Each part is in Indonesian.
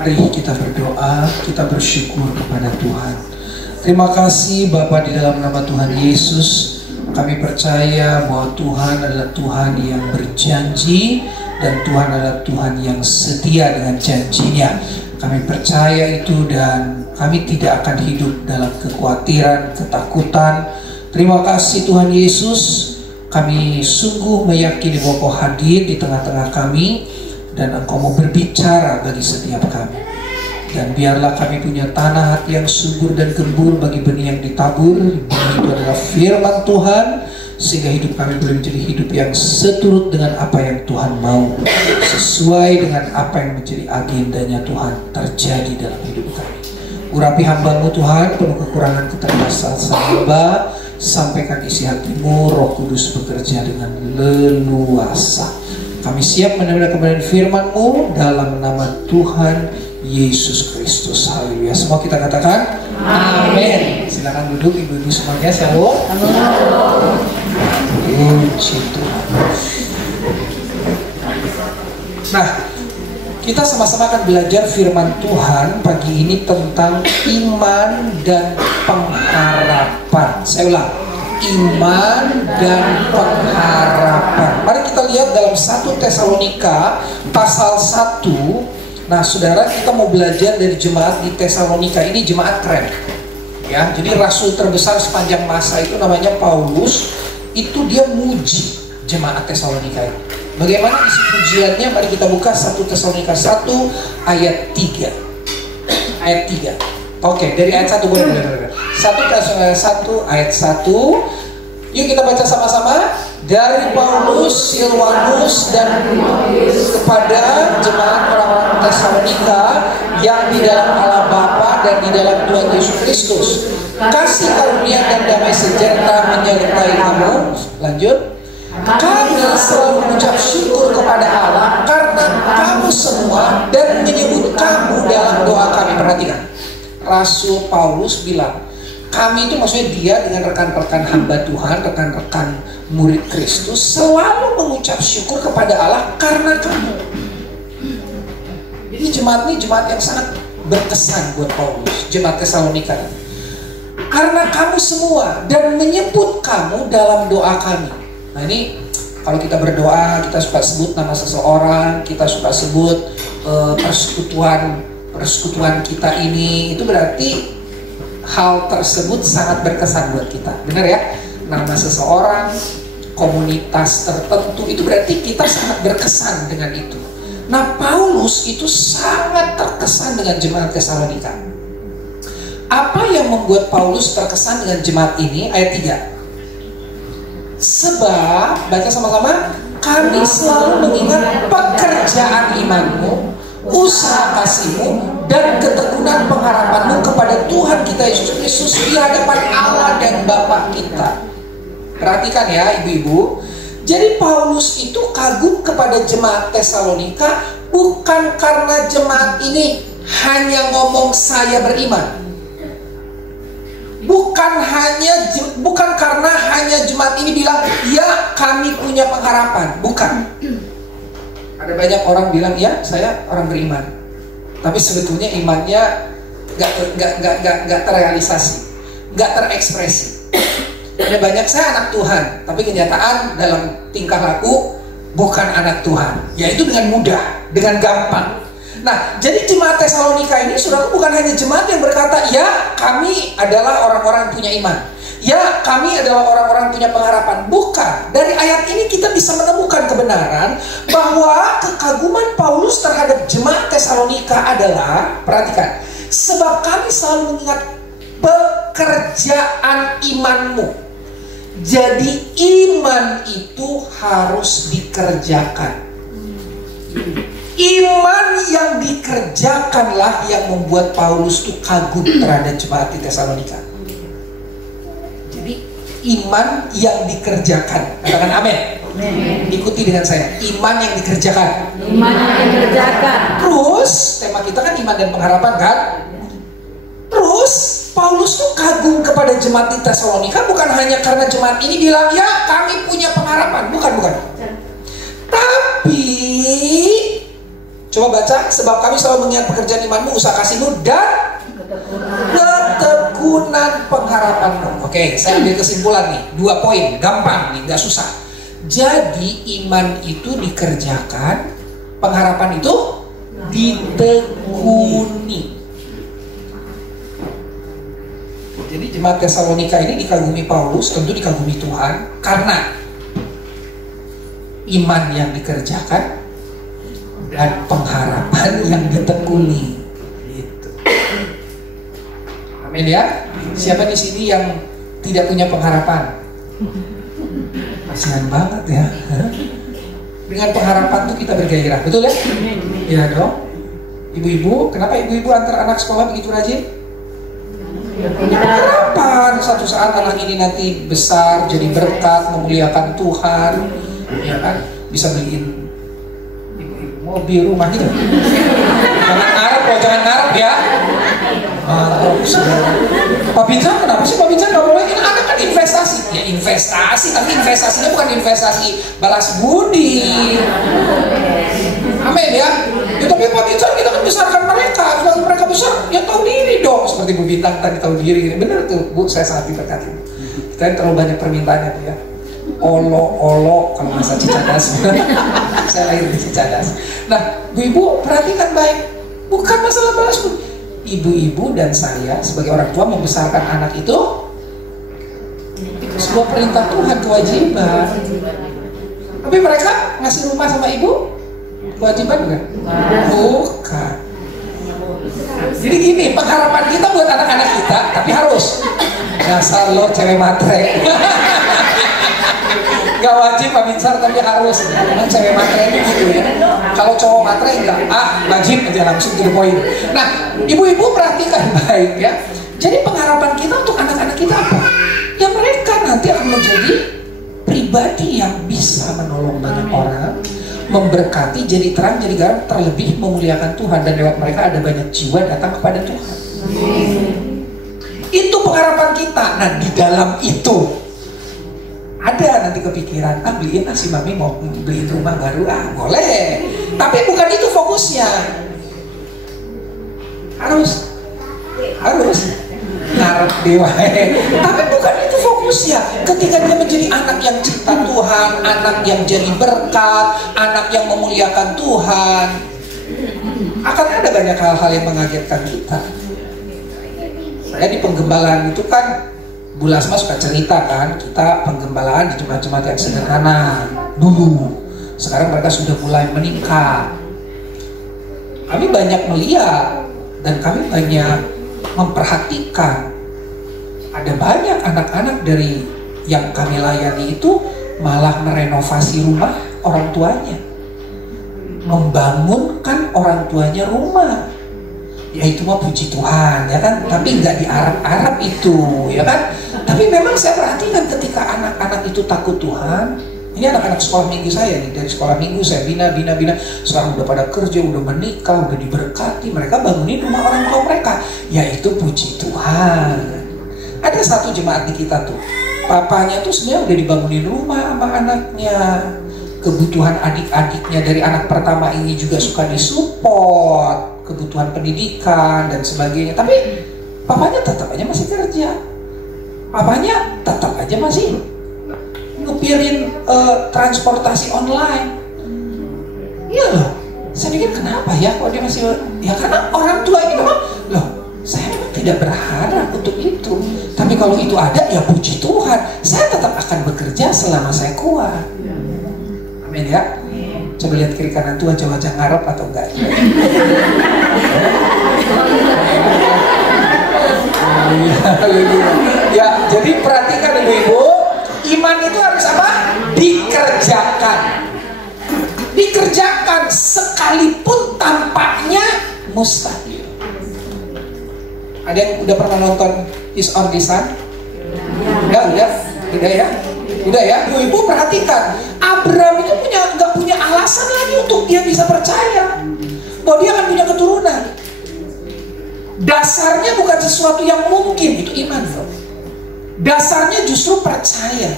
Mari kita berdoa, kita bersyukur kepada Tuhan. Terima kasih Bapa, di dalam nama Tuhan Yesus, kami percaya bahwa Tuhan adalah Tuhan yang berjanji dan Tuhan adalah Tuhan yang setia dengan janjinya. Kami percaya itu dan kami tidak akan hidup dalam kekhawatiran, ketakutan. Terima kasih Tuhan Yesus, kami sungguh meyakini bahwa Kau hadir di tengah-tengah kami dan Engkau mau berbicara bagi setiap kami. Dan biarlah kami punya tanah hati yang subur dan gembur bagi benih yang ditabur. Benih itu adalah firman Tuhan, sehingga hidup kami boleh menjadi hidup yang seturut dengan apa yang Tuhan mau, sesuai dengan apa yang menjadi agendanya Tuhan terjadi dalam hidup kami. Urapi hamba-Mu Tuhan, penuh kekurangan keterbatasan hamba, sampaikan isi hati-Mu, Roh Kudus bekerja dengan leluasa. Kami siap menerima kebenaran firman-Mu dalam nama Tuhan Yesus Kristus. Haleluya. Semua kita katakan amin. Silakan duduk ibu-ibu semuanya. Shalom. Puji Tuhan. Nah, kita sama-sama akan belajar firman Tuhan pagi ini tentang iman dan pengharapan. Saya ulang, iman dan pengharapan. Mari kita lihat dalam 1 Tesalonika pasal 1. Nah saudara, kita mau belajar dari jemaat di Tesalonika. Ini jemaat keren ya. Jadi rasul terbesar sepanjang masa itu namanya Paulus. Itu dia muji jemaat Tesalonika itu. Bagaimana isi pujiannya? Mari kita buka 1 Tesalonika 1 ayat 3. Ayat 3. Oke, dari ayat 1 boleh. 1 Tesalonika 1 ayat 1. Yuk kita baca sama-sama. Dari Paulus, Silwanus dan kepada jemaat orang-orang Tesalonika yang di dalam Allah Bapa dan di dalam Tuhan Yesus Kristus, kasih karunia dan damai sejahtera menyertai kamu. Lanjut. Kami selalu mengucap syukur kepada Allah karena kamu semua dan menyebut kamu dalam doa kami. Perhatikan, Rasul Paulus bilang, kami itu maksudnya dia dengan rekan-rekan hamba Tuhan, rekan-rekan murid Kristus selalu mengucap syukur kepada Allah karena kamu. Jadi jemaat ini jemaat yang sangat berkesan buat Paulus, jemaat Tesalonika. Karena kamu semua dan menyebut kamu dalam doa kami. Nah ini kalau kita berdoa, kita suka sebut nama seseorang, kita suka sebut persekutuan kita ini, itu berarti hal tersebut sangat berkesan buat kita. Benar ya? Nama seseorang, komunitas tertentu, itu berarti kita sangat berkesan dengan itu. Nah Paulus itu sangat terkesan dengan jemaat Tesalonika. Apa yang membuat Paulus terkesan dengan jemaat ini? Ayat 3. Sebab, baca sama-sama, kami selalu mengingat pekerjaan imanmu, usaha kasihmu, dan ketekunan pengharapanmu kepada Tuhan kita Yesus Kristus di hadapan Allah dan Bapa kita. Perhatikan ya ibu-ibu. Jadi Paulus itu kagum kepada jemaat Tesalonika bukan karena jemaat ini hanya ngomong saya beriman. Bukan karena hanya jemaat ini bilang ya kami punya pengharapan. Bukan. Ada banyak orang bilang ya saya orang beriman, tapi sebetulnya imannya nggak terrealisasi, nggak terekspresi. Ada banyak saya anak Tuhan, tapi kenyataan dalam tingkah laku bukan anak Tuhan. Yaitu dengan mudah, dengan gampang. Nah, jadi jemaat Tesalonika ini saudara bukan hanya jemaat yang berkata ya kami adalah orang-orang yang punya iman, ya kami adalah orang-orang yang punya pengharapan. Bukan. Dari ayat ini kita bisa menemukan kebenaran bahwa kekaguman Paulus terhadap jemaat Tesalonika adalah, perhatikan, sebab kami selalu mengingat pekerjaan imanmu. Jadi iman itu harus dikerjakan. Iman yang dikerjakanlah yang membuat Paulus itu kagum terhadap jemaat di Tesalonika. Jadi iman yang dikerjakan. Katakan amin. Ikuti dengan saya. Iman yang dikerjakan. Iman yang dikerjakan. Terus tema kita kan iman dan pengharapan kan. Terus Paulus tuh kagum kepada jemaat di Tesalonika bukan hanya karena jemaat ini bilang ya kami punya pengharapan. Bukan. Tapi Coba baca, sebab kami selalu mengingat pekerjaan imanmu, usaha kasihmu, dan ketekunan pengharapanmu. Oke, saya ambil kesimpulan nih, 2 poin, gampang nih, nggak susah. Jadi iman itu dikerjakan, pengharapan itu ditekuni. Jadi jemaat Tesalonika ini dikagumi Paulus, tentu dikagumi Tuhan, karena iman yang dikerjakan dan pengharapan yang ditekuni. Gitu. Amin ya. Siapa di sini yang tidak punya pengharapan? Kasihan banget ya. Dengan pengharapan tuh kita bergairah, betul ya? Iya dong. Ibu-ibu, kenapa ibu-ibu antar anak sekolah begitu rajin? Harapan suatu saat anak ini nanti besar, jadi berkat, memuliakan Tuhan, ya kan? Bisa beliin mobil, rumah gitu. Jangan ngarep ya. Pak Binzan, kenapa sih Pak Binzan nggak boleh? Ini anak kan investasi. Ya investasi, tapi investasinya bukan investasi balas budi. Amin ya. Ya tapi Pak Binzan, kita kan besarkan mereka. Kalau mereka besar, ya tahu diri dong. Seperti Bu Bintang tadi tahu diri. Bener tuh Bu, saya sangat diberkati. Kita terlalu banyak permintaannya tuh ya. Olo kalau masa Cicadas. Saya lahir di Cicadas. Nah, ibu perhatikan baik, bukan masalah balas budi. Ibu-ibu dan saya sebagai orang tua membesarkan anak itu sebuah perintah Tuhan, kewajiban. Tapi mereka ngasih rumah sama ibu kewajiban enggak? Bukan. Jadi gini, pengharapan kita buat anak-anak kita, tapi harus dasar lo cewek matre. Gak wajib Pak Binsar, tapi harus. Memang cewek matre itu gitu ya. Kalau cowok matre enggak, wajib aja, langsung to the point. Nah, ibu-ibu perhatikan baik ya. Jadi pengharapan kita untuk anak-anak kita apa? Ya mereka nanti akan menjadi pribadi yang bisa menolong banyak orang, memberkati, jadi terang, jadi garam, terlebih memuliakan Tuhan, dan lewat mereka ada banyak jiwa datang kepada Tuhan. Itu pengharapan kita. Nah, di dalam itu ada nanti kepikiran, beliin si mami mau beliin rumah baru, boleh. Tapi bukan itu fokusnya. Harus ngarep dewa. Tapi bukan itu fokusnya. Ketika dia menjadi anak yang cinta Tuhan, anak yang jadi berkat, anak yang memuliakan Tuhan, akan ada banyak hal-hal yang mengagetkan kita. Saya di penggembalaan itu kan, Bu Lasma suka cerita kan, kita penggembalaan di jemaat-jemaat yang sederhana dulu. Sekarang mereka sudah mulai meningkat. Kami banyak melihat dan kami banyak memperhatikan. Ada banyak anak-anak dari yang kami layani itu malah merenovasi rumah orang tuanya, membangunkan orang tuanya rumah. Ya itu mah puji Tuhan ya kan, tapi nggak diarap-arap itu ya kan. Tapi memang saya perhatikan ketika anak-anak itu takut Tuhan. Ini anak-anak sekolah minggu saya nih, dari sekolah minggu saya bina. Sekarang udah pada kerja, udah menikah, udah diberkati. Mereka bangunin rumah orang tua mereka. Ya itu puji Tuhan. Ada satu jemaat di kita tuh, papanya tuh sebenarnya udah dibangunin rumah sama anaknya. Kebutuhan adik-adiknya dari anak pertama ini juga suka disupport, kebutuhan pendidikan dan sebagainya. Tapi papanya tetap aja masih kerja. Papanya tetap aja masih ngepirin transportasi online. Iya loh. Saya pikir kenapa ya kalau dia masih, ya karena orang tua ini memang, loh saya memang tidak berharap untuk itu. Tapi kalau itu ada, ya puji Tuhan, saya tetap akan bekerja selama saya kuat. Amin ya. Coba lihat kiri kanan Tuhan, wajah ngarep atau enggak. Ya, jadi perhatikan ibu-ibu, iman itu harus apa? Dikerjakan. Dikerjakan sekalipun tampaknya mustahil. Ada yang udah pernah nonton Is or the Sun? Udah ya. Ibu perhatikan, Abraham itu nggak punya alasan lagi untuk dia bisa percaya bahwa dia akan punya keturunan. Dasarnya bukan sesuatu yang mungkin, itu iman loh. Dasarnya justru percaya.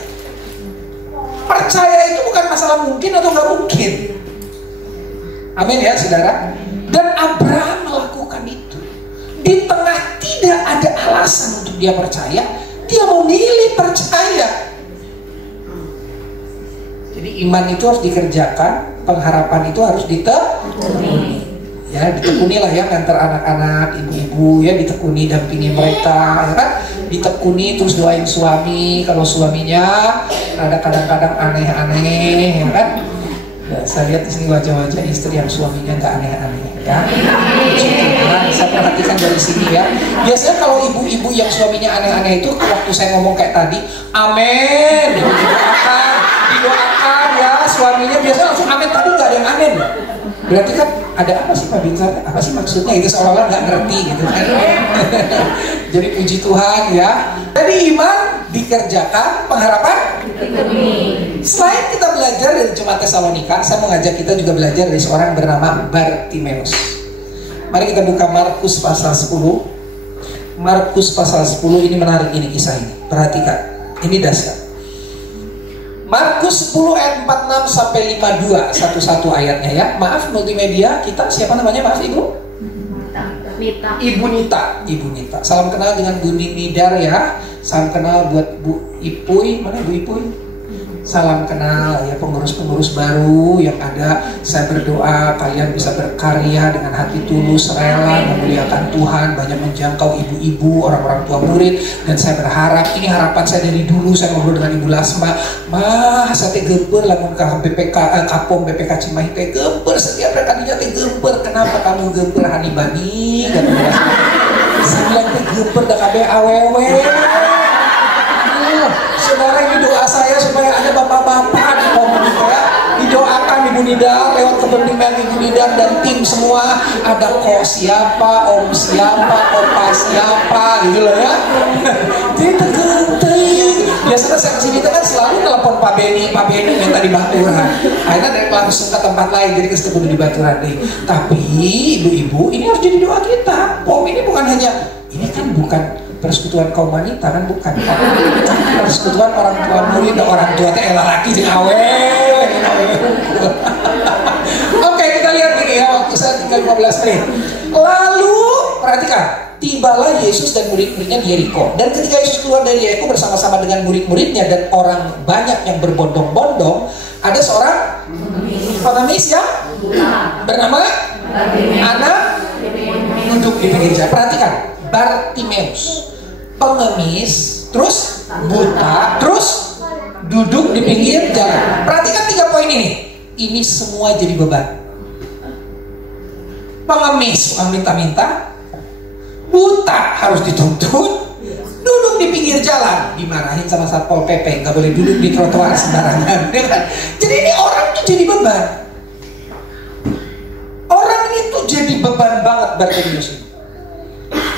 Percaya itu bukan masalah mungkin atau nggak mungkin. Amin ya saudara. Dan Abraham melakukan itu. Di tengah tidak ada alasan untuk dia percaya, dia memilih percaya. Jadi iman itu harus dikerjakan, pengharapan itu harus ditekuni. Ya, ditekuni lah ya, ngantar anak-anak, ibu-ibu ya, ditekuni, dampingi mereka, ya kan? Ditekuni, terus doain suami kalau suaminya ada kadang-kadang aneh-aneh, ya kan? Ya, saya lihat di sini wajah-wajah istri yang suaminya nggak aneh-aneh, ya. Nah, saya perhatikan dari sini ya. Biasanya kalau ibu-ibu yang suaminya aneh-aneh itu, waktu saya ngomong kayak tadi, amin, didoakan ya suaminya, biasanya langsung amin, tadi nggak ada yang amin. Berarti kan ada apa sih Pak Binsar? Apa sih maksudnya? Itu seolah-olah nggak ngerti gitu kan. Jadi puji Tuhan ya. Jadi iman dikerjakan, pengharapan ditekuni. Selain kita belajar dari Jemaat Tesalonika, saya mau ngajak kita juga belajar dari seorang bernama Bartimeus. Mari kita buka Markus pasal 10. Markus pasal 10 ini menarik, ini kisah ini. Perhatikan, ini dahsyat. Markus 10 ayat 46 sampai 52, satu-satu ayatnya ya. Maaf multimedia kita, siapa namanya? Maaf Ibu? Nita. Ibu Nita. Ibu Nita. Salam kenal dengan Bu Nidar ya. Salam kenal buat Bu Ipuy. Mana Bu Ipuy? Salam kenal ya, pengurus-pengurus baru yang ada. Saya berdoa kalian bisa berkarya dengan hati tulus, rela, memuliakan Tuhan, banyak menjangkau ibu-ibu, orang-orang tua murid. Dan saya berharap, ini harapan saya dari dulu, saya ngobrol dengan Ibu Lasma, mah saya teh gemper lamun ka BPK Kapom BPK Cimahi teh gemper, setiap rekadinya teh gemper. Kenapa kamu gemper Hani Bani? Kata Ibu Lasma. Saya bilang teh gemper da kabeh awewe. Saudara, ini doa saya supaya ada bapak-bapak di komunitas ya. Didoakan Ibu Nidar lewat kepentingan Ibu Nidar dan tim semua. Ada kos siapa, om siapa, opa siapa gitu loh ya. Jadi tergenting. Biasanya saya kesini kan selalu telepon Pak Beni minta di Baturan. Akhirnya dari langsung ke tempat lain, jadi ketemu di Baturan deh. Tapi ibu-ibu ini harus jadi doa kita. Om ini bukan hanya, ini kan bukan persekutuan kaum wanita kan, bukan. Persekutuan orang tua murid, orang tua teh laki jeung awewe. Oke, kita lihat ini ya, waktu saya tinggal 15 menit. Lalu perhatikan, tibalah Yesus dan murid-muridnya di Yeriko. Dan ketika Yesus keluar dari Yeriko bersama-sama dengan murid-muridnya dan orang banyak yang berbondong-bondong, ada seorang pengemis yang bernama anak duduk di pinggir jalan. Perhatikan, Bartimeus, pengemis, terus buta, terus duduk di pinggir jalan. Perhatikan 3 poin ini. Ini semua jadi beban. Pengemis minta-minta, buta harus dituntut, duduk di pinggir jalan dimarahin sama Satpol PP, nggak boleh duduk di trotoar sembarangan. Jadi ini orang tuh jadi beban. Orang ini tuh jadi beban banget Bartimeus ini.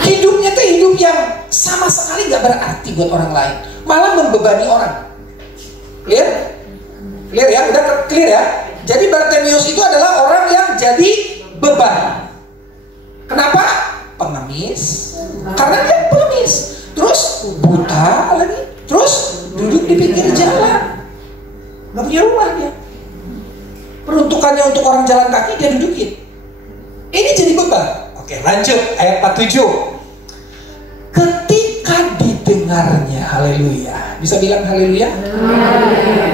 Hidupnya tuh hidup yang sama sekali gak berarti buat orang lain, malah membebani orang. Clear? Clear ya? Udah clear ya? Jadi Bartimeus itu adalah orang yang jadi beban. Kenapa? Pengemis. Karena dia pengemis. Terus buta lagi. Terus duduk di pinggir jalan. Gak punya rumah dia. Peruntukannya untuk orang jalan kaki dia dudukin. Ini jadi beban. Oke, lanjut ayat 47. Ketika didengarnya, haleluya. Bisa bilang haleluya?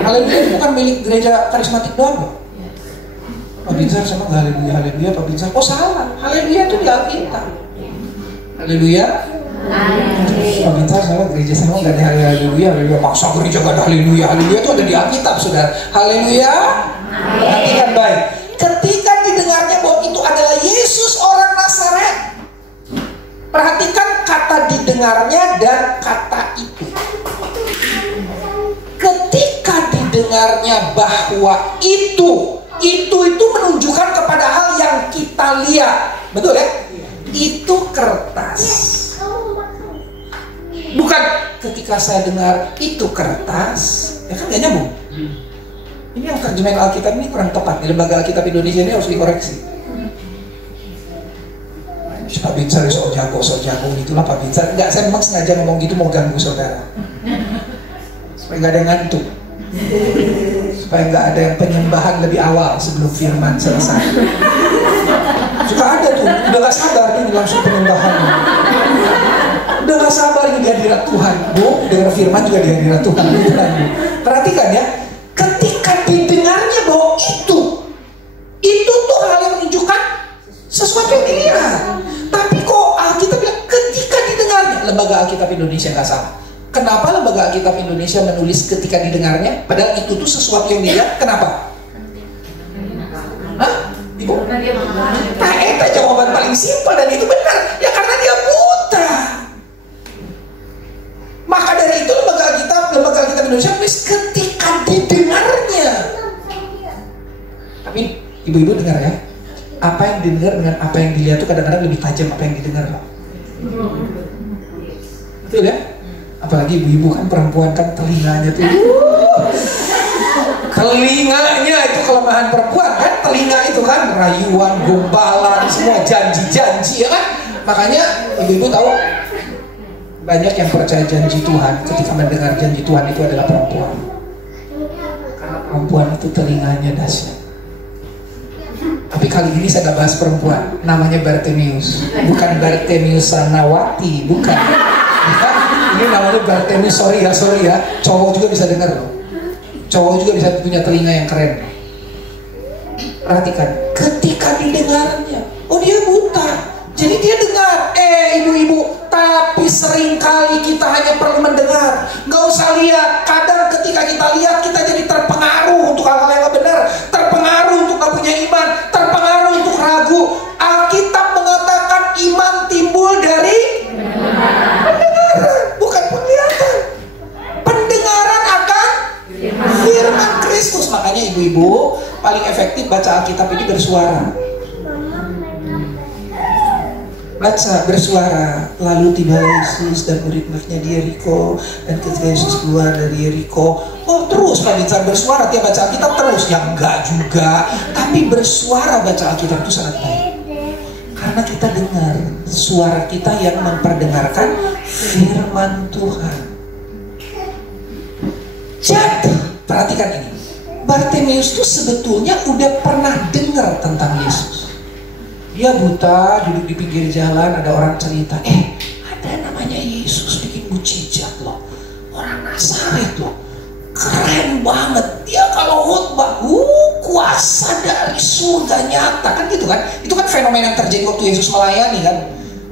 Haleluya itu bukan milik gereja karismatik doang. Pak Binsar sama nggak haleluya, haleluya Pak Binsar. Oh salah, haleluya itu di Alkitab. Haleluya. Pak Binsar sama gereja sama nggak ada haleluya, haleluya. Maksa gereja nggak ada haleluya, haleluya itu ada di Alkitab, saudara. Haleluya. Perhatikan baik. Ketika didengarnya bahwa itu adalah Yesus orang Nazaret. Perhatikan kata didengarnya dan kata itu. Ketika didengarnya bahwa itu menunjukkan kepada hal yang kita lihat. Betul ya? Itu kertas. Bukan ketika saya dengar itu kertas. Ya kan gak nyambung. Ini yang terjemahan Alkitab ini kurang tepat. Di Lembaga Alkitab Indonesia ini harus dikoreksi. Pak Binsar sok jago gitulah Pak Binsar. Enggak, saya memang sengaja ngomong gitu mau ganggu saudara supaya gak ada yang ngantuk, supaya nggak ada yang penyembahan lebih awal sebelum firman selesai. Suka ada tuh, udah gak sabar tuh langsung penyembahan. Udah gak sabar ini di hadirat Tuhan. Bu, dengar firman juga di hadirat Tuhan. Perhatikan ya, ketika didengarnya bahwa itu tuh hal yang menunjukkan sesuatu yang dilihat. Tapi kok Alkitab bilang ketika didengarnya, Lembaga Alkitab Indonesia gak salah. Kenapa Lembaga Alkitab Indonesia menulis ketika didengarnya? Padahal itu tuh sesuatu yang dilihat. Kenapa? Hah? Ibu? Nah, itu jawaban paling simpel dan itu benar. Ya karena dia buta. Maka dari itu Lembaga Alkitab Indonesia menulis ketika didengarnya. Tapi ibu-ibu dengar ya, apa yang didengar dengan apa yang dilihat itu kadang-kadang lebih tajam apa yang didengar loh. Betul ya? Apalagi ibu-ibu kan perempuan kan telinganya tuh. Telinganya itu kelemahan perempuan kan, telinga itu kan rayuan, gombalan, semua janji-janji ya kan. Makanya ibu-ibu tahu banyak yang percaya janji Tuhan ketika mendengar janji Tuhan itu adalah perempuan. Karena perempuan itu telinganya dahsyat. Tapi kali ini saya gak bahas perempuan, namanya Bartemius. Bukan Bartemius Sanawati, bukan. Ini namanya Bartemius, sorry ya, cowok juga bisa dengar loh. Cowok juga bisa punya telinga yang keren. Perhatikan, ketika didengarnya, oh dia buta, jadi dia dengar. Ibu-ibu, tapi seringkali kita hanya perlu mendengar, nggak usah lihat. Kadang ketika kita lihat, kita jadi terpengaruh untuk hal-hal yang nggak benar, terpengaruh untuk nggak punya iman, terpengaruh untuk ragu. Alkitab mengatakan iman timbul dari pendengaran, bukan penglihatan. Pendengaran akan firman Kristus. Makanya ibu-ibu paling efektif baca Alkitab ini bersuara. Baca bersuara. Lalu tiba Yesus dan murid-muridnya di Yeriko, dan ketika Yesus keluar dari Yeriko, oh terus Pak Bintar bersuara tiap baca Alkitab terus? Ya enggak juga. Tapi bersuara baca Alkitab itu sangat baik. Karena kita dengar suara kita yang memperdengarkan firman Tuhan. Jadi perhatikan ini, Bartemius itu sebetulnya udah pernah dengar tentang Yesus. Dia buta, duduk di pinggir jalan, ada orang cerita, ada namanya Yesus bikin mujizat loh, orang Nazaret loh, keren banget. Dia kalau khotbah, kuasa dari surga nyata, kan gitu kan? Itu kan fenomena yang terjadi waktu Yesus melayani kan?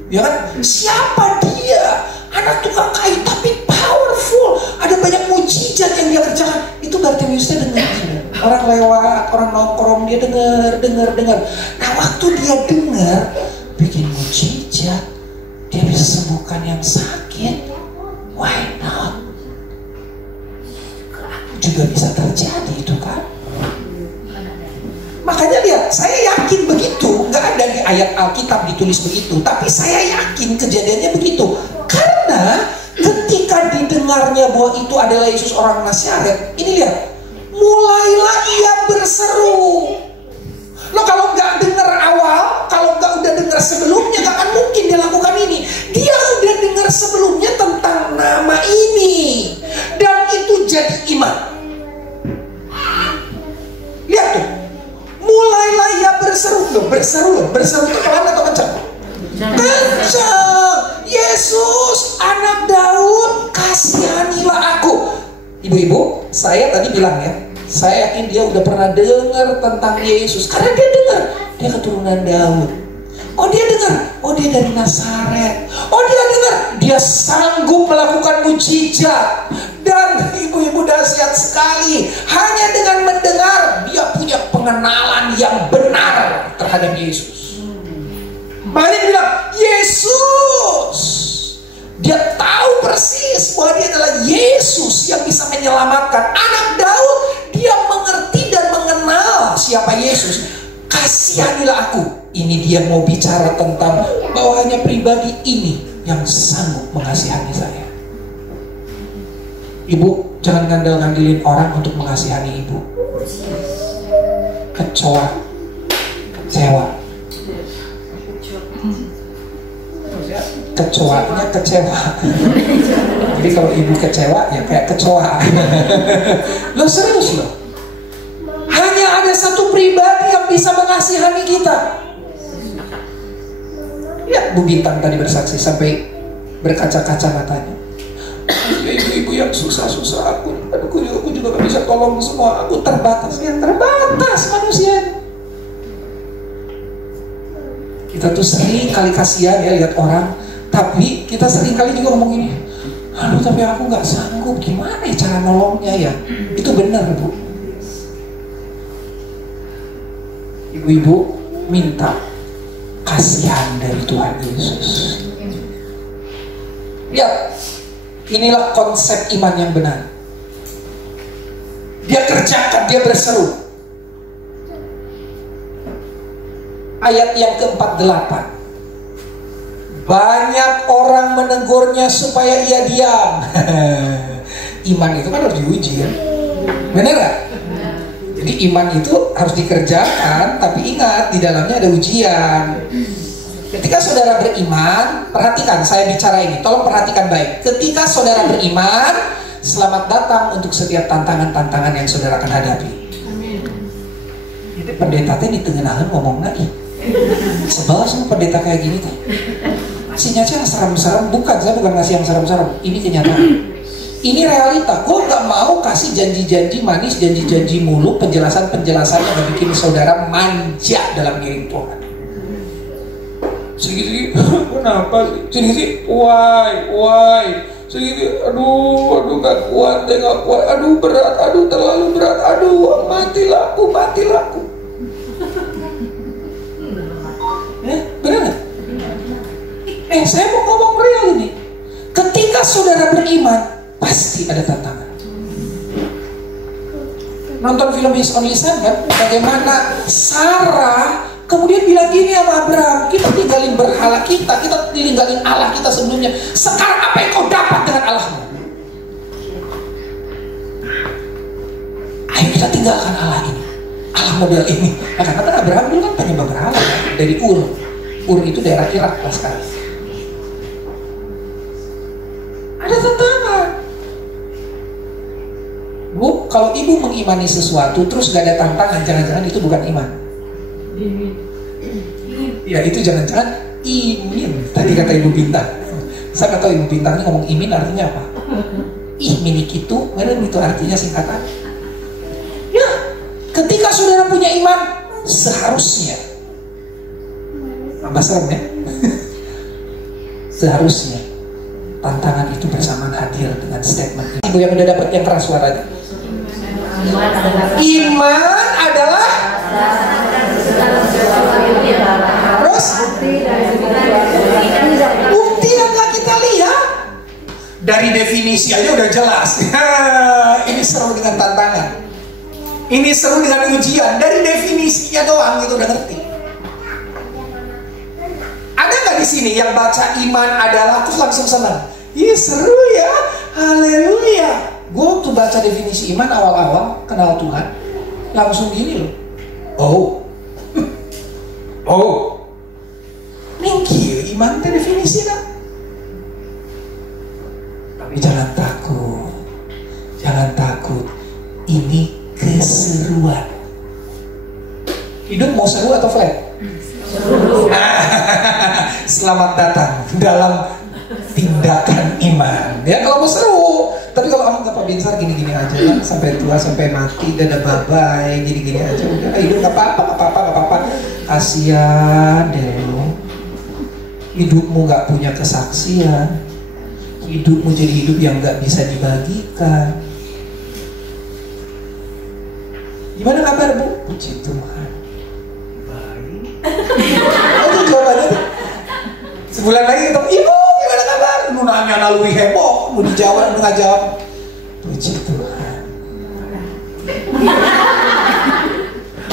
Ya kan? Siapa dia? Anak tukang kayu tapi powerful, ada banyak mujizat yang dia kerjakan. Itu Bartemiusnya dengar. Orang lewat, orang nongkrong, dia dengar. Nah waktu dia dengar, bikin mujizat, dia bisa sembuhkan yang sakit. Why not? Juga bisa terjadi itu kan. Makanya lihat, saya yakin begitu. Gak ada di ayat Alkitab ditulis begitu, tapi saya yakin kejadiannya begitu. Karena ketika didengarnya bahwa itu adalah Yesus orang Nazaret, ini lihat, mulailah ia berseru. Lo kalau nggak dengar awal, kalau nggak udah dengar sebelumnya, nggak akan mungkin dia lakukan ini. Dia udah dengar sebelumnya tentang nama ini, dan itu jadi iman. Lihat tuh, mulailah ia berseru. Berseru itu pelan atau kencang? Kencang. Yesus anak Daud, kasihanilah aku. Ibu-ibu, saya tadi bilang ya, saya yakin dia udah pernah dengar tentang Yesus. Karena dia dengar, dia keturunan Daud. Oh dia dengar, oh dia dari Nazaret. Oh dia dengar, dia sanggup melakukan mujizat. Dan ibu-ibu dahsyat sekali, hanya dengan mendengar, dia punya pengenalan yang benar terhadap Yesus. Makanya dia bilang, Yesus. Dia tahu persis bahwa dia adalah Yesus yang bisa menyelamatkan. Anak Daud, dia mengerti dan mengenal siapa Yesus. Kasihanilah aku. Ini dia mau bicara tentang bahwa hanya pribadi ini yang sanggup mengasihani saya. Ibu, jangan ngandel-ngandelin orang untuk mengasihani ibu. Kecewa. Kecewanya kecewa. Jadi kalau ibu kecewa ya kayak kecoa. Lo serius loh. mengasihani kita. Ya, Bu Bintang tadi bersaksi sampai berkaca-kaca matanya. Ya, ibu-ibu yang susah-susah, aku juga gak bisa tolong semua. Aku terbatas, ya terbatas manusia. Kita tuh sering kali kasihan ya lihat orang, tapi kita sering kali juga ngomong gini, aduh tapi aku gak sanggup, gimana ya cara nolongnya ya. Itu benar, Bu. Ibu-ibu minta kasihan dari Tuhan Yesus. Ya, inilah konsep iman yang benar. Dia kerjakan, dia berseru. Ayat yang ke-48. Banyak orang menegurnya supaya ia diam. Iman itu kan harus diuji kan? Benar gak? Jadi iman itu harus dikerjakan, tapi ingat di dalamnya ada ujian. Ketika saudara beriman, perhatikan saya bicara ini, tolong perhatikan baik. Ketika saudara beriman, selamat datang untuk setiap tantangan-tantangan yang saudara akan hadapi. Jadi pendeta teh di tengah ngomong lagi. Sebel sama pendeta kayak gini tuh. Ngasihnya aja yang serem-serem, bukan, saya bukan ngasih yang serem-serem. Ini kenyataan. Ini realita. Gue gak mau kasih janji-janji manis, janji-janji mulu, penjelasan-penjelasan yang bikin saudara manja dalam ngiring Tuhan. Sedikit-sedikit, kenapa sih? Sedikit-sedikit, why? Sedikit, aduh gak kuat deh, gak kuat. Aduh berat, aduh terlalu berat. Aduh mati laku. Benar gak? Saya mau ngomong real ini. Ketika saudara beriman, pasti ada tantangan. Nonton film His Only Son kan? Bagaimana Sarah kemudian bilang gini sama Abraham, kita tinggalin berhala kita tinggalin Allah kita sebelumnya. Sekarang apa yang kau dapat dengan Allahmu? Ayo kita tinggalkan Allah ini, Allah model ini. Nah, karena Abraham dulu kan penyembah berhala kan? Dari Ur itu daerah Irak lah sekarang. Ada tantangan. Bu, kalau ibu mengimani sesuatu terus gak ada tantangan, jangan-jangan itu bukan iman. Ya itu jangan-jangan imin. Tadi kata Ibu Bintang. Saya gak tahu Ibu Bintang ini ngomong imin artinya apa. Minik itu, memang itu artinya singkatan. Ya, ketika saudara punya iman, seharusnya tambah serem ya. Seharusnya tantangan itu bersamaan hadir dengan statement ini. Ibu yang udah dapat yang keras suaranya. Iman adalah terus bukti yang gak kita lihat. Dari definisi aja udah jelas. Ini seru dengan tantangan. Ini seru dengan ujian. Dari definisinya doang itu udah ngerti. Ada nggak di sini yang baca iman adalah terus langsung senang? Ih seru ya, haleluya. Gue waktu baca definisi iman awal-awal kenal Tuhan, langsung gini loh. Ningki iman itu definisi kan? Tapi jangan takut. Ini keseruan. Hidup mau seru atau flat? Selamat datang dalam tindakan iman. Ya kalau mau seru, tapi kalau kamu Pak Binsar gini-gini aja kan, sampai tua sampai mati dadah bye-bye gini-gini aja udah hidup nggak apa-apa. Kasian deh lo. Hidupmu nggak punya kesaksian. Hidupmu jadi hidup yang nggak bisa dibagikan. Gimana kabar Bu? Puji Tuhan. Itu jawabannya tuh. Sebulan lagi ketemu, Ibu gimana kabar? Lu nanya nalui heboh, lu dijawab, lu nggak jawab. Puji Tuhan.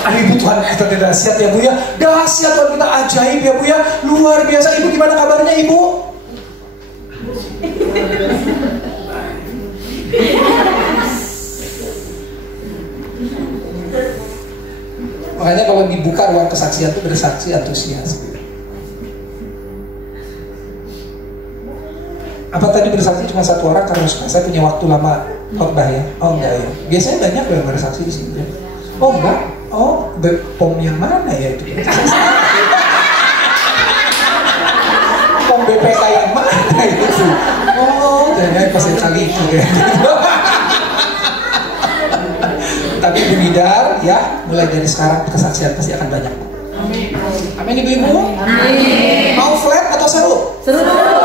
Ibu Tuhan kita dahsyat ya Bu ya. Dahsyat Tuhan kita ajaib ya Bu ya. Luar biasa. Ibu gimana kabarnya Ibu? Makanya kalau dibuka ruang kesaksian itu bersaksi antusias. Apa tadi bersaksi cuma satu orang karena saya punya waktu lama khotbah ya? Oh enggak ya. Biasanya banyak yang bersaksi di sini. Oh enggak. Oh, pom yang mana ya itu? Pom BPK yang mana itu? Oh, jangan pas kali itu ya. Tapi Ibu Nidar ya, mulai dari sekarang kesaksian pasti akan banyak. Amin ibu-ibu. Amin. Mau flat atau seru? Seru.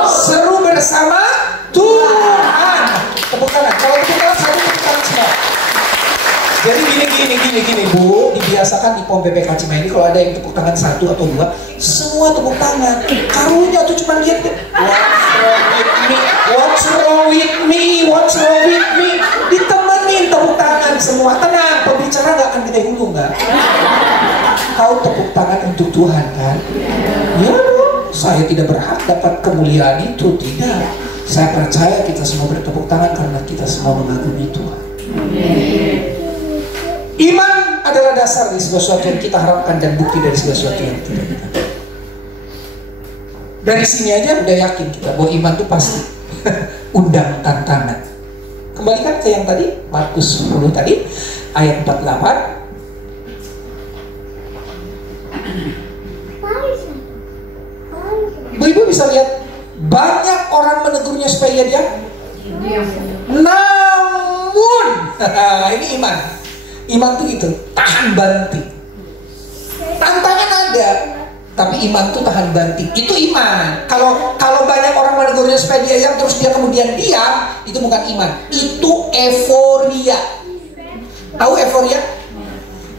Seru bersama Tuhan. Tepuk tangan. Kalau tepuk tangan satu, tepuk tangan semua. Jadi gini Bu, dibiasakan di POM BPK Cimahi ini kalau ada yang tepuk tangan satu atau dua, semua tepuk tangan. Karunya tuh cuma lihat, what's wrong with me, what's wrong with me, ditemenin tepuk tangan semua. Tenang, pembicara nggak akan gede hulu nggak. Kau tepuk tangan untuk Tuhan kan? Ya dong, saya tidak berhak dapat kemuliaan itu, tidak. Saya percaya kita semua bertepuk tangan karena kita semua mengagumi Tuhan. Iman adalah dasar dari segala sesuatu yang kita harapkan dan bukti dari segala sesuatu yang tidak kita. Dari sini aja udah yakin kita bahwa iman itu pasti undang tantangan. Kembalikan ke yang tadi, Markus 10 tadi, ayat 48. Ibu-ibu bisa lihat, banyak orang menegurnya supaya dia namun ini iman. Iman tuh gitu, tahan banting. Tantangan ada, tapi iman tuh tahan banting. Itu iman. Kalau banyak orang menegurnya supaya dia diam, terus dia kemudian diam, itu bukan iman. Itu euforia. Tahu euforia?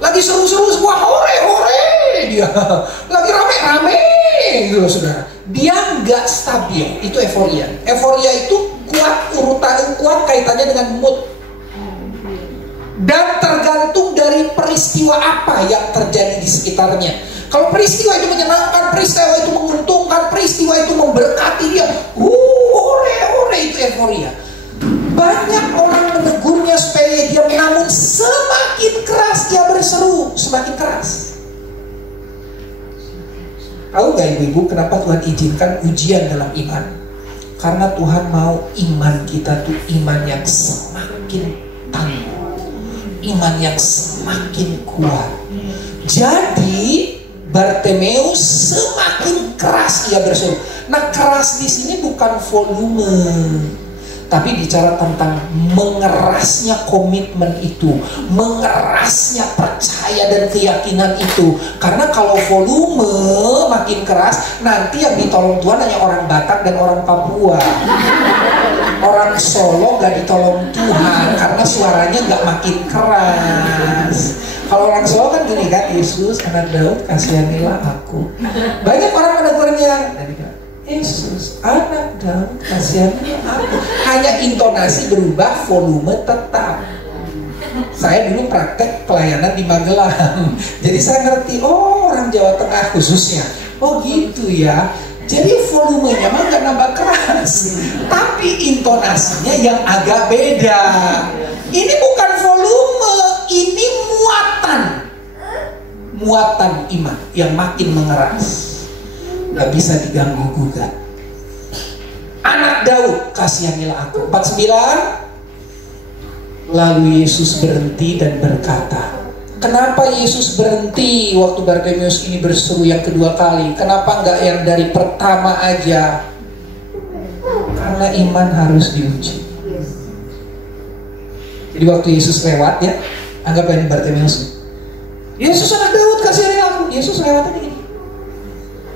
Lagi seru-seru semua, hore-hore dia. Lagi rame-rame gitu loh saudara. Dia nggak stabil, itu euforia. Euforia itu kuat kaitannya dengan mood. Dan tergantung dari peristiwa apa yang terjadi di sekitarnya. Kalau peristiwa itu menyenangkan, peristiwa itu menguntungkan, peristiwa itu memberkati dia, hore-hore, itu euforia. Banyak orang menegurnya supaya dia, namun semakin keras dia berseru, semakin keras. Tahu gak ibu-ibu kenapa Tuhan izinkan ujian dalam iman? Karena Tuhan mau iman kita tuh iman yang semakin tangguh, iman yang semakin kuat. Jadi Bartimeus semakin keras ia berseru. Nah, keras di sini bukan volume, tapi bicara tentang mengerasnya komitmen itu, mengerasnya percaya dan keyakinan itu. Karena kalau volume makin keras, nanti yang ditolong Tuhan hanya orang Batak dan orang Papua. Orang Solo gak ditolong Tuhan karena suaranya gak makin keras. Kalau orang Solo kan gini kan, Yesus anak Daud kasihanilah aku. Banyak orang menegurnya, Yesus anak Daud kasihanilah aku. Hanya intonasi berubah, volume tetap. Saya dulu praktek pelayanan di Magelang, jadi saya ngerti, oh orang Jawa Tengah khususnya, oh gitu ya. Jadi volumenya mah gak nambah keras, tapi intonasinya yang agak beda. Ini bukan volume, ini muatan iman yang makin mengeras, gak bisa diganggu gugat. Anak Daud kasihanilah aku. 49. Lalu Yesus berhenti dan berkata, kenapa Yesus berhenti waktu Bartimeus ini berseru yang kedua kali? Kenapa enggak yang dari pertama aja? Karena iman harus diuji. Jadi waktu Yesus lewat ya, anggap ini Bartimeus. Yesus anak Daud kasihanilah aku. Yesus lewat ini.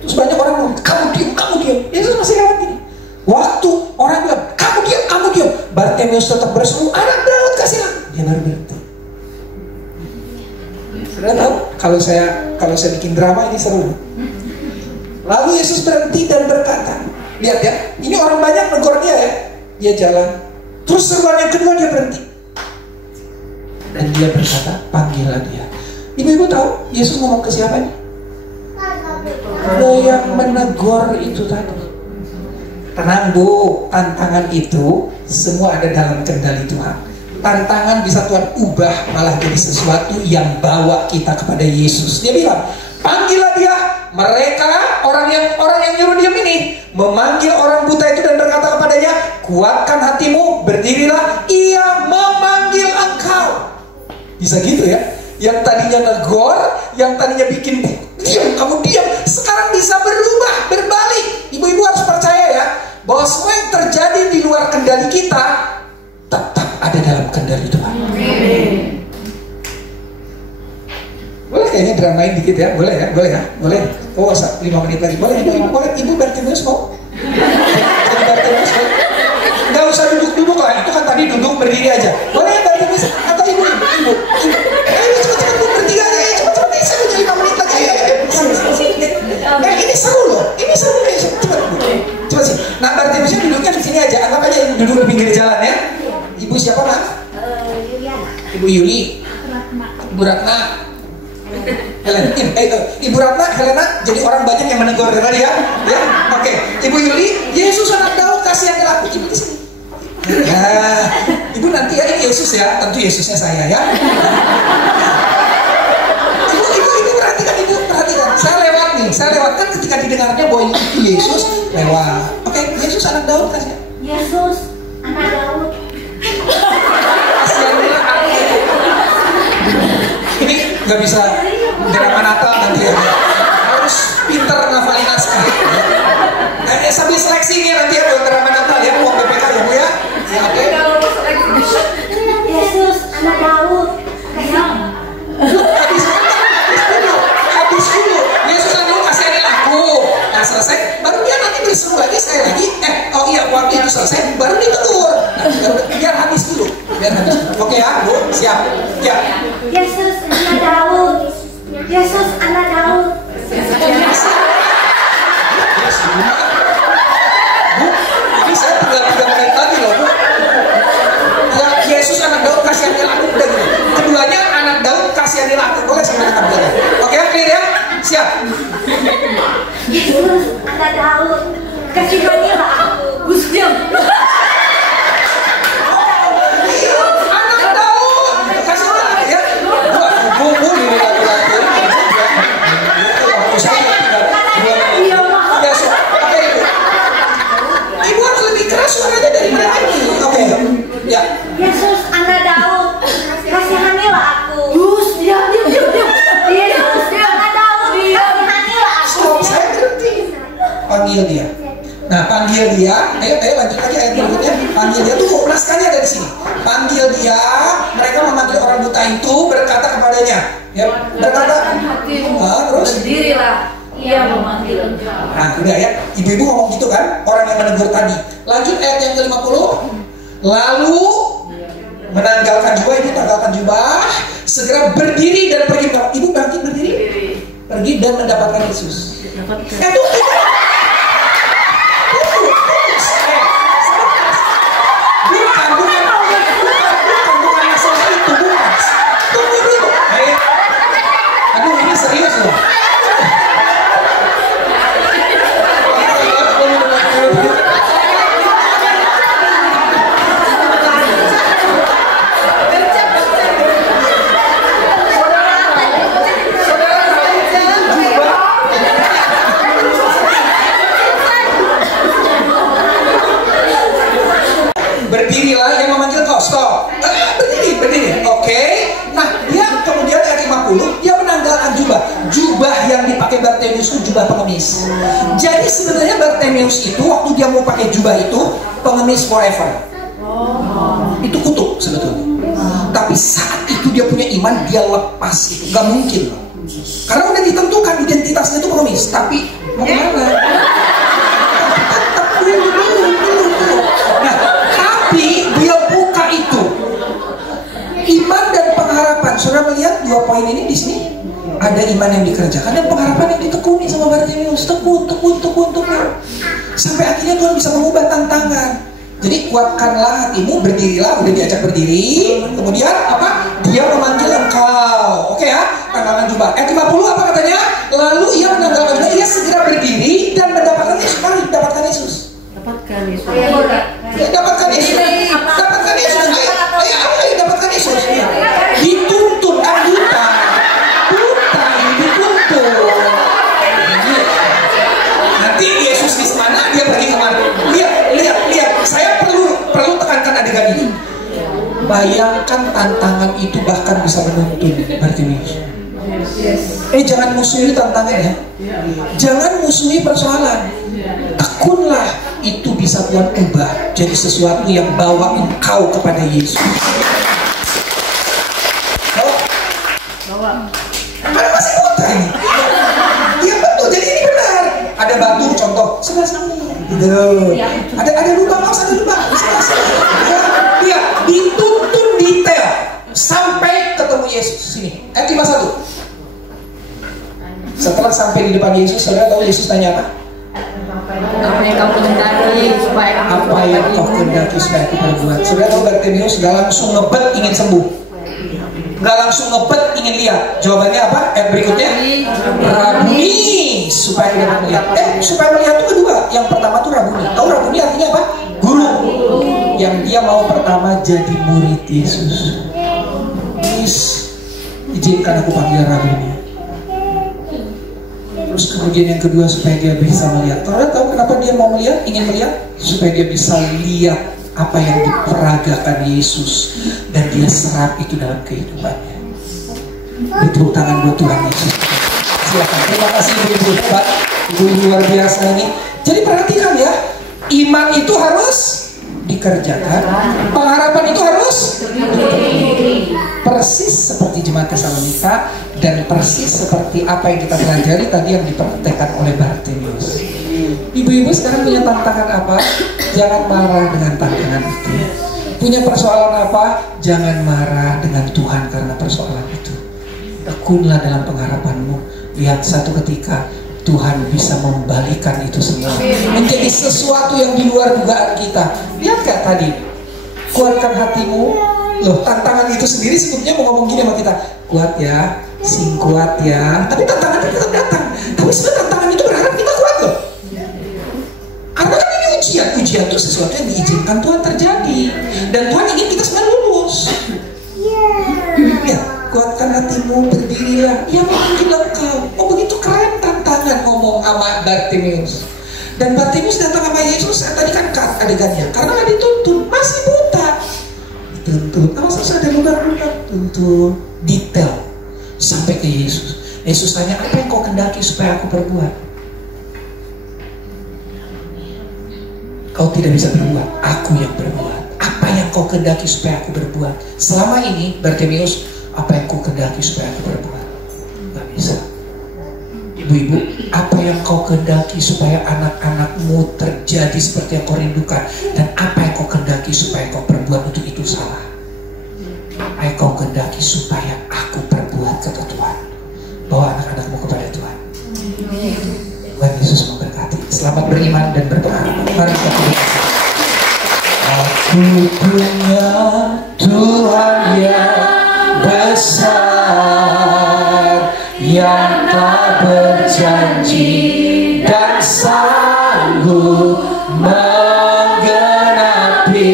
Terus banyak orang bilang, kamu diam. Yesus masih lewat ini. Waktu orang bilang, kamu diam. Bartimeus tetap berseru, anak Daud kasihanilah aku. Dia baru berhenti. Saudara tahu, kalau saya bikin drama ini seru. Lalu Yesus berhenti dan berkata, lihat ya, ini orang banyak negor dia ya. Dia jalan. Terus seruan yang kedua dia berhenti. Dan dia berkata, panggillah dia. Ibu-ibu tahu Yesus ngomong ke siapa nih? Yang menegur itu tadi. Tenang Bu, tantangan itu semua ada dalam kendali Tuhan. Tantangan bisa Tuhan ubah malah jadi sesuatu yang bawa kita kepada Yesus. Dia bilang, panggillah dia. Mereka orang yang nyuruh dia ini memanggil orang buta itu dan berkata kepadanya, kuatkan hatimu, berdirilah, ia memanggil engkau. Bisa gitu ya. Yang tadinya negor, yang tadinya bikin diam, kamu diam, sekarang bisa berubah, berbalik. Ibu-ibu harus percaya ya, bahwa semua yang terjadi di luar kendali kita tetap ada dalam kendali Tuhan. Boleh kayaknya dramain dikit ya, boleh ya, boleh ya, boleh. Oh, 5 menit lagi, boleh ibu, boleh ibu Bartimeus mau? Jadi Bartimeus mau? Nggak usah duduk-duduk lah, itu kan tadi duduk berdiri aja. Boleh ya Bartimeus? Atau ibu? Ayo cepet-cepet bu, bertiga aja ya, cepet-cepet. Saya punya 5 menit lagi ya. Ini seru loh, ini seru ya, cepet bu. Cepet sih. Nah Bartimeusnya duduknya di sini aja, anggap aja duduk di pinggir jalan ya. Ibu siapa Mas? Ibu Yuli. Ibu Ratna. Helena, Ibu Ratna, Helena, jadi orang banyak yang menegur tadi ya. Ya, oke. Ibu Yuli, Yesus anak Daud, kasihanilah aku. Ibu di sini. Nah, Ibu nanti ya, ini Yesus ya, tentu Yesusnya saya ya. Ibu perhatikan, Ibu perhatikan. Saya lewat kan ketika didengarnya bahwa itu Yesus lewat. Oke, Yesus anak Daud kasih. Yesus anak Daud. Kasihanilah aku. Ini nggak bisa drama Natal nanti ya. Harus pinter ngafalin naskah. Sambil seleksi ini nanti ya buat drama Natal ya, uang BPK ya Bu ya. Ya oke. Yesus anak Daud. Habis dulu. Yesus anak Daud kasihanilah aku. Nah selesai, baru dia nanti berseru lagi sekali lagi. Oh iya, waktu itu selesai, baru ditegur. Nah, biar habis dulu. Oke ya, Bu, siap. Ya. Yesus anak Daud. Yesus anak Daud. Bu, ini saya tinggal 3 menit lagi loh, Bu. Ya, Yesus anak Daud kasihanilah aku, udah gitu. Keduanya anak Daud kasihanilah aku, boleh saya katakan belakang. Oke, clear ya? Siap. Yesus anak Daud. Kasihanilah aku. Diam. Suaranya dari mereka ini. Oke. Ya. Yesus anak Daud, kasihanilah aku. Diam. Yesus anak Daud, kasihanilah aku. Saya berhenti. Panggil dia. Nah, panggil dia. Ayo lanjut aja ayat berikutnya. Panggil dia tuh naskahnya ada di sini. Panggil dia. Mereka memanggil orang buta itu, berkata kepadanya. Ya, berkata. Terus. Berdirilah. Ia memanggil engkau. Nah, udah ya. Ibu-ibu ngomong gitu kan, orang yang menegur tadi. Lanjut ayat yang ke-50. Lalu menanggalkan jubah, ibu tanggalkan jubah, segera berdiri dan pergi. Ibu bangkit berdiri. Pergi dan mendapatkan Yesus. Bukan masalah itu, bukan. Tunggu dulu. Aduh, ini serius loh. Berdirilah yang memanggil kau. Stop. Berdiri. Oke. Nah, dia kemudian ayat 50, dia menanggalkan jubah. Jubah yang dipakai Bartimeus itu jubah pengemis. Jadi sebenarnya Bartimeus itu waktu dia mau pakai jubah itu pengemis forever. Itu kutuk sebetulnya. Tapi saat itu dia punya iman, dia lepas itu. Gak mungkin loh. Karena udah ditentukan identitasnya itu pengemis. Tapi mau kemana? Nah, tapi dia buka itu. Iman dan pengharapan. Saudara melihat 2 poin ini di sini. Ada iman yang dikerjakan dan pengharapan yang ditekuni sama Bartimeus. Tekun. Sampai akhirnya Tuhan bisa mengubah tantangan. Jadi kuatkanlah hatimu, berdirilah, udah diajak berdiri. Kemudian apa? Dia memanggil engkau. Oke ya, tanggalkan jubah. Ayat 50 apa katanya? Lalu ia menanggalkan jubah, ia segera berdiri dan mendapatkan Yesus. Mari dapatkan Yesus. Dapatkan Yesus. Dapatkan Yesus. Dapatkan Yesus. Ayo dapatkan Yesus. Dituntun kan buta ini dituntun. Nanti Yesus di mana dia pergi kemana? Lihat. Saya perlu tekankan adegan ini. Bayangkan tantangan itu bahkan bisa menuntun Bartimeus. Jangan musuhi tantangannya, jangan musuhi persoalan. Tekunlah, itu bisa Tuhan ubah jadi sesuatu yang bawa engkau kepada Yesus. Mana masih buta ini? Iya betul, jadi ini benar. Ada batu contoh sebelah sini, gitu. Ada lubang, ada lubang. Dia dituntun detail sampai ketemu Yesus. Sini, ayat 51. Setelah sampai di depan Yesus, saudara tahu Yesus tanya apa? Apa yang kau kehendaki supaya aku perbuat? Saudara tahu Bartimeus gak langsung ngebet ingin sembuh, gak langsung ngebet ingin lihat. Jawabannya apa? Berikutnya, Rabuni, supaya dia melihat. Supaya melihat itu kedua. Yang pertama tuh Rabuni. Tahu Rabuni artinya apa? Guru. Yang dia mau pertama jadi murid Yesus. Please, izinkan aku panggil Rabuni. Terus kemudian yang kedua, supaya dia bisa melihat. Saudara tahu kenapa dia mau melihat, ingin melihat? Supaya dia bisa lihat apa yang diperagakan Yesus dan dia serap itu dalam kehidupannya. Tepuk tangan buat Tuhan Yesus. Silakan. Terima kasih ibu-ibu hebat, ibu-ibu luar biasa ini. Jadi perhatikan ya, iman itu harus dikerjakan, pengharapan itu harus persis seperti jemaat Tesalonika dan persis seperti apa yang kita pelajari tadi yang dipraktekkan oleh Bartimeus. Ibu-ibu sekarang punya tantangan apa? Jangan marah dengan tantangan itu. Punya persoalan apa? Jangan marah dengan Tuhan karena persoalan itu. Tekunlah dalam pengharapanmu. Lihat satu ketika Tuhan bisa membalikan itu semua menjadi sesuatu yang di luar dugaan kita. Lihat gak tadi? Kuatkan hatimu. Loh, tantangan itu sendiri sebetulnya mau ngomong gini sama kita. Kuat ya, sing kuat ya. Tapi tantangan itu tetap datang. Tapi sebenarnya tantangan itu berharap kita kuat loh. Karena kan ini ujian. Ujian itu sesuatu yang diizinkan Tuhan terjadi. Dan Tuhan ingin kita semua lulus. Ya, kuatkan hatimu, berdirilah. Ya mungkin engkau. Oh begitu keren tantangan ngomong sama Bartimeus. Dan Bartimeus datang sama Yesus. Tadi kan adegannya. Karena nggak dituntun, masih buta. Dituntun. Masa ada lubang-lubang? Tuntun. Detail. Sampai ke Yesus. Yesus tanya, apa yang kau kendaki supaya aku perbuat? Kau tidak bisa berbuat, aku yang berbuat. Apa yang kau kendaki supaya aku berbuat? Selama ini Bartimeus, apa yang kau kendaki supaya aku berbuat? Gak bisa. Ibu-ibu, apa yang kau kendaki supaya anak-anakmu terjadi seperti yang kau rindukan? Dan apa yang kau kendaki supaya kau perbuat untuk itu salah? Apa yang kau kendaki supaya aku perbuat, kata Tuhan? Bawa anak-anakmu kepada Tuhan. Tuhan Yesus memberkati. Selamat beriman dan berpengharapan. Mari kita berdoa. Aku punya Tuhan yang besar, yang tak berjanji dan sanggup menggenapi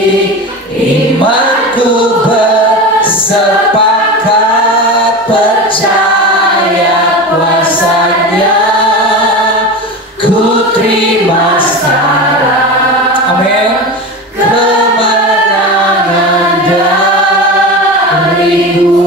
imanku, bersepakat percaya kuasanya. Ku terima sekarang, amin, kemenangan darimu.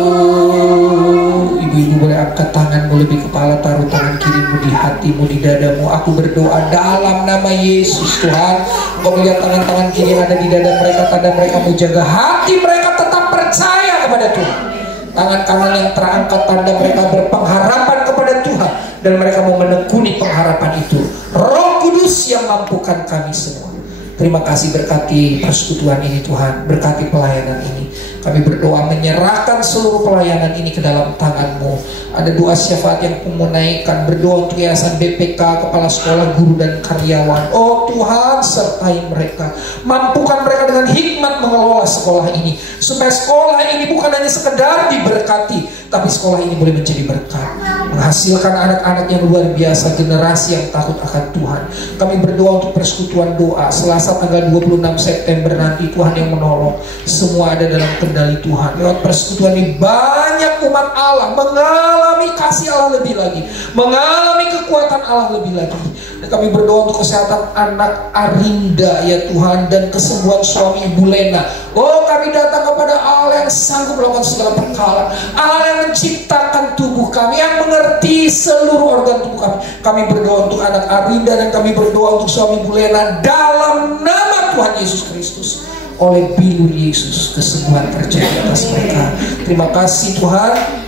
Ibu-ibu boleh angkat tanganmu lebih kepala, taruh tangan kirimu di hatimu, di dadamu. Aku berdoa dalam nama Yesus. Tuhan, Engkau melihat tangan-tangan kiri yang ada di dada mereka, tanda mereka mau jaga hati mereka tetap percaya kepada Tuhan. Tangan kanan yang terangkat, tanda mereka berpengharapan kepada Tuhan dan mereka mau menekuni pengharapan itu. Roh Kudus yang mampukan kami semua. Terima kasih, berkati persekutuan ini Tuhan, berkati pelayanan ini. Kami berdoa menyerahkan seluruh pelayanan ini ke dalam tangan-Mu. Ada doa syafaat yang menaikkan, berdoa untuk yayasan BPK, kepala sekolah, guru dan karyawan. Oh Tuhan, sertai mereka, mampukan mereka dengan hikmat mengelola sekolah ini, supaya sekolah ini bukan hanya sekedar diberkati, tapi sekolah ini boleh menjadi berkat. menghasilkan anak-anak yang luar biasa, generasi yang takut akan Tuhan. Kami berdoa untuk persekutuan doa Selasa tanggal 26 September nanti, Tuhan yang menolong. Semua ada dalam kendali Tuhan. Lewat persekutuan ini banyak umat Allah mengalami kasih Allah lebih lagi, mengalami kekuatan Allah lebih lagi. Dan kami berdoa untuk kesehatan anak Arinda ya Tuhan, dan kesembuhan suami Ibu Lena. Oh, kami datang kepada Allah yang sanggup melakukan segala perkara, Allah yang menciptakan tubuh kami, yang mengerti seluruh organ tubuh kami. Kami berdoa untuk anak Arinda, dan kami berdoa untuk suami Ibu Lena dalam nama Tuhan Yesus Kristus. Oleh bilur Yesus, kesembuhan terjadi atas mereka. Terima kasih Tuhan.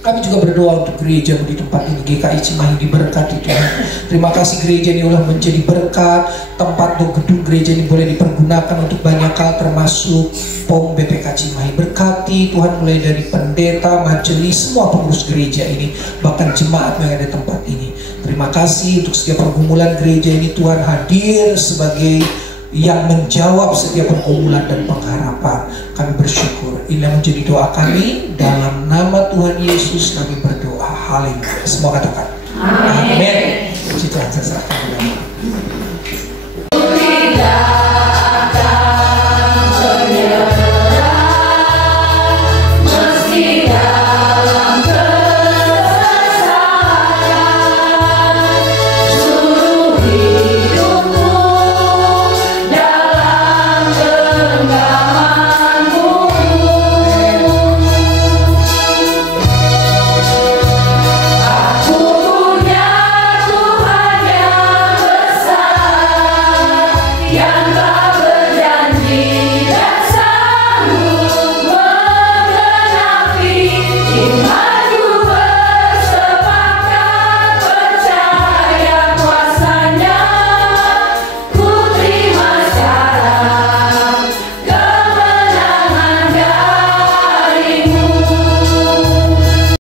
Kami juga berdoa untuk gereja di tempat ini, GKI Cimahi, diberkati Tuhan. Terima kasih gereja ini Allah menjadi berkat. Tempat atau gedung gereja ini boleh dipergunakan untuk banyak hal, termasuk POM BPK Cimahi. Berkati Tuhan, mulai dari pendeta, majelis, semua pengurus gereja ini, bahkan jemaat yang ada di tempat ini. Terima kasih untuk setiap pergumulan gereja ini. Tuhan hadir sebagai yang menjawab setiap pergumulan dan pengharapan. Kami bersyukur. Inilah menjadi doa kami. Dalam nama Tuhan Yesus kami berdoa. Haleluya. Semua katakan amin. Puji Tuhan, saya serahkan kepada Allah.